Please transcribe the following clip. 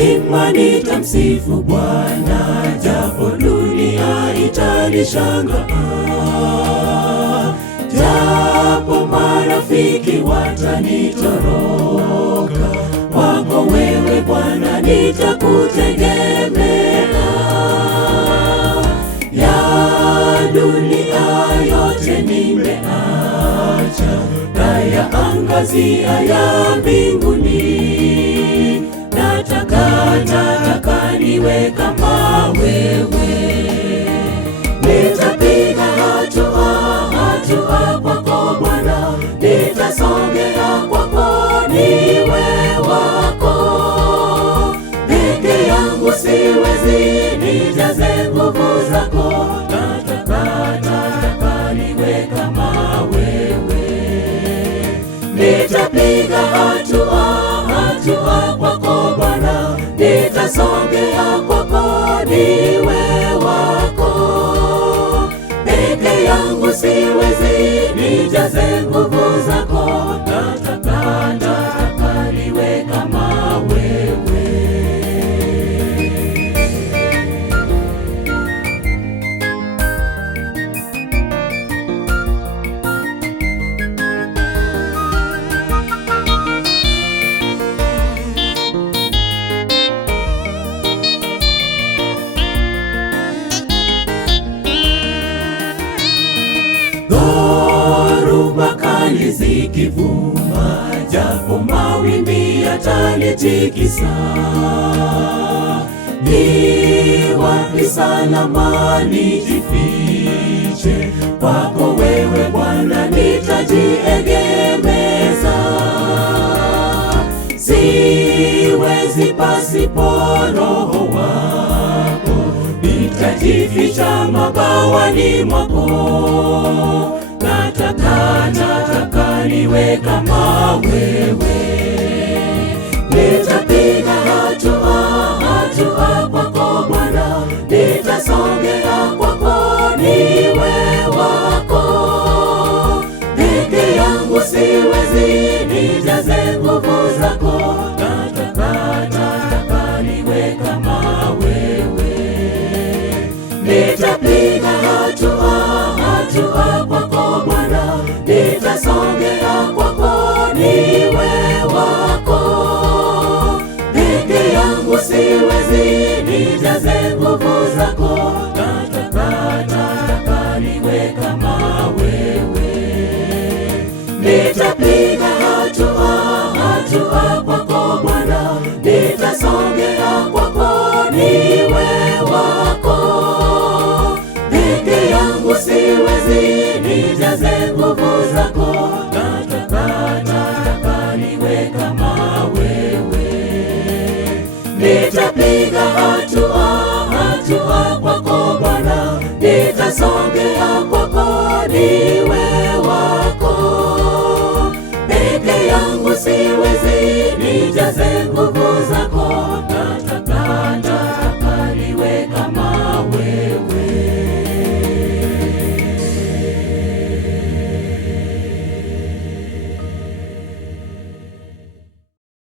daima nitamsifu Bwana, japo dunia itanishangaa, japo marafiki watanitoroka, kwako wewe Bwana nitakutegemea. Ya dunia yote nimeacha, nayaangazia ya mbinguni. Nataka niwe kama wewe, nitapiga hatua kwako Bwana, nitasongea kwako niwe wako. Peke yangu siwezi, nijaze nguvu zako. Nataka niwe kama wewe, nitapiga hatua kwako Bwana, nitasongea kwako niwe wako. Peke yangu siwezi, nijaze nguvu zako. Nataka niwe kama wewe. Dhoruba kali zikivuma, japo mawimbi yatanitikisa, ni wapi salama nijifiche? Kwako wewe Bwana nitajiegemeza. Siwezi pasipo Roho wako, nitajificha mabawani mwako. Nataka niwe kama wewe, nitapiga hatua kwako Bwana, nitasongea kwako niwe wako. Peke yangu siwezi, nijaze nguvu zako. Nataka niwe kama wewe, nitapiga hatua kwako Bwana, nitasongea kwako niwe wako. Peke yangu siwezi, nijaze nguvu zako. Nataka niwe kama wewe, nitapiga hatua kwako Bwana, nitasongea kwako niwe wako. Peke yangu siwezi, nijaze nguvu zako. Nataka niwe kama wewe, nitapiga hatua kwako Bwana, nitasongea kwako niwe wako. Peke yangu siwezi, nijaze nguvu